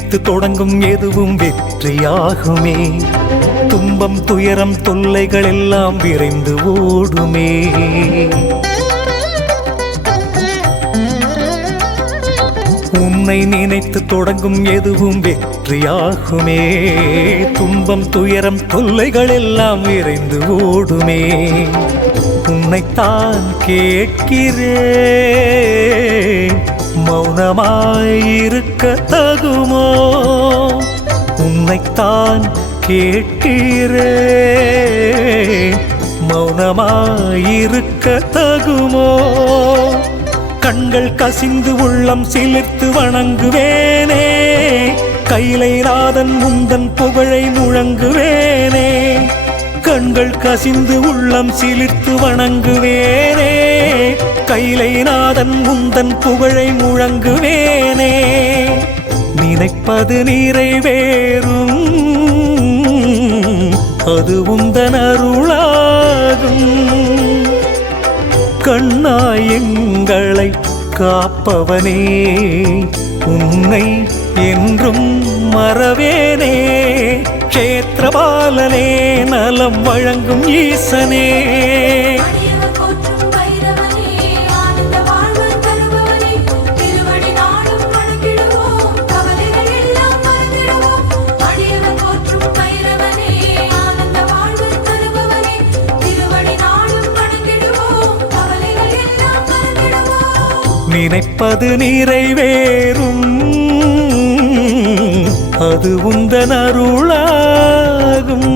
நினைத்து தொடங்கும் எதுவும் வெற்றியாகுமே. துன்பம் துயரம் தொல்லைகள் எல்லாம் விரைந்து ஓடுமே. உன்னை நினைத்து தொடங்கும் எதுவும் வெற்றியாகுமே. துன்பம் துயரம் தொல்லைகள் எல்லாம் விரைந்து ஓடுமே. உன்னைத்தான் கேட்கிறேன், மௌனமாயிருக்க தகுமோ? உன்னைத்தான் கேட்கிறேன், மௌனமாயிருக்க தகுமோ? கண்கள் கசிந்து உள்ளம் சிலிர்த்து வணங்குவேனே. கைலைநாதன் உந்தன் புகழை முழங்குவேனே. கண்கள் கசிந்து உள்ளம் சிலிர்த்து வணங்குவேனே. கைலைநாதன் உந்தன் புகழை முழங்குவேனே. நினைப்பது நிறைவேறும், அது உந்தன் அருளாகும். கண்ணாய் எங்களை காப்பவனே, உன்னை என்றும் மறவேனே. க்ஷேத்திரபாலனே, நலம் வழங்கும் ஈசனே. நினைப்பது நிறைவேறும், அது உந்தன் அருளாகும்.